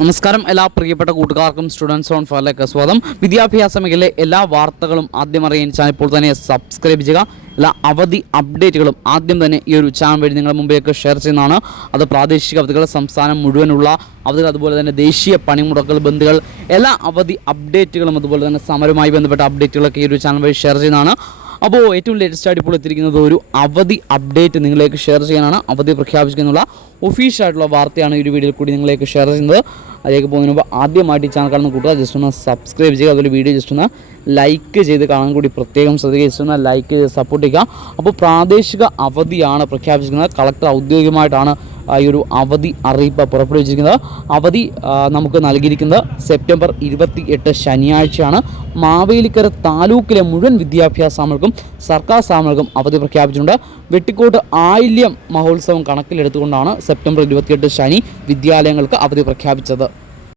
നമസ്കാരം എല്ലാ പ്രിയപ്പെട്ട കൂട്ടുകാർക്കും സ്റ്റുഡൻസ് ഓൺ ഫയറിലേക്ക് സ്വാഗതം. വിദ്യാഭ്യാസ മേഖലയിലെ എല്ലാ വാർത്തകളും ആദ്യം അറിയാൻ ചാനൽ ഇപ്പോൾ തന്നെ സബ്സ്ക്രൈബ് ചെയ്യുക. എല്ലാ അവധി അപ്ഡേറ്റുകളും ആദ്യം തന്നെ ഈ ഒരു ചാനൽ വഴി നിങ്ങളുടെ മുമ്പിലേക്ക് ഷെയർ ചെയ്യുന്നതാണ്. അത് പ്രാദേശിക അവധികൾ, സംസ്ഥാനം മുഴുവനുള്ള അവധികൾ, അതുപോലെ തന്നെ ദേശീയ പണിമുടക്കൽ ബന്ധുകൾ, എല്ലാ അവധി അപ്ഡേറ്റുകളും അതുപോലെ തന്നെ സമരവുമായി ബന്ധപ്പെട്ട അപ്ഡേറ്റുകളൊക്കെ ഈ ഒരു ചാനൽ വഴി ഷെയർ ചെയ്യുന്നതാണ്. അപ്പോൾ ഏറ്റവും ലേറ്റസ്റ്റ് ആയിട്ട് ഇപ്പോൾ എത്തിയിരിക്കുന്നത് ഒരു അവധി അപ്ഡേറ്റ് നിങ്ങളിലേക്ക് ഷെയർ ചെയ്യാനാണ്. അവധി പ്രഖ്യാപിച്ചിരിക്കുന്നുള്ള ഒഫീഷ്യലായിട്ടുള്ള വാർത്തയാണ് ഈ ഒരു വീഡിയോയിൽ കൂടി നിങ്ങളിലേക്ക് ഷെയർ ചെയ്യുന്നത്. അതിലേക്ക് പോകുന്നതിന് മുമ്പ് ആദ്യമായിട്ട് ഈ ചാനൽ കാണുന്ന കൂട്ടുകാർ ജസ്റ്റ് ഒന്ന് സബ്സ്ക്രൈബ് ചെയ്യുക. അതുപോലെ വീഡിയോ ജസ്റ്റ് ഒന്ന് ലൈക്ക് ചെയ്ത് കാണാൻ കൂടി പ്രത്യേകം ശ്രദ്ധിക്കുക. ജസ്റ്റ് ഒന്ന് ലൈക്ക് ചെയ്ത് സപ്പോർട്ട് ചെയ്യുക. അപ്പോൾ പ്രാദേശിക അവധിയാണ് പ്രഖ്യാപിച്ചിരിക്കുന്നത്. കളക്ടർ ഔദ്യോഗികമായിട്ടാണ് ഈ ഒരു അവധി അറിയിപ്പ് പുറപ്പെടുവിച്ചിരിക്കുന്നത്. അവധി നമുക്ക് നൽകിയിരിക്കുന്നത് സെപ്റ്റംബർ 28 ശനിയാഴ്ചയാണ്. മാവേലിക്കര താലൂക്കിലെ മുഴുവൻ വിദ്യാഭ്യാസ സ്ഥാപനങ്ങൾക്കും സർക്കാർ സ്ഥാപനങ്ങൾക്കും അവധി പ്രഖ്യാപിച്ചിട്ടുണ്ട്. വെട്ടിക്കോട്ട് ആയില്യം മഹോത്സവം കണക്കിലെടുത്തുകൊണ്ടാണ് സെപ്റ്റംബർ 28 ശനി വിദ്യാലയങ്ങൾക്ക് അവധി പ്രഖ്യാപിച്ചത്.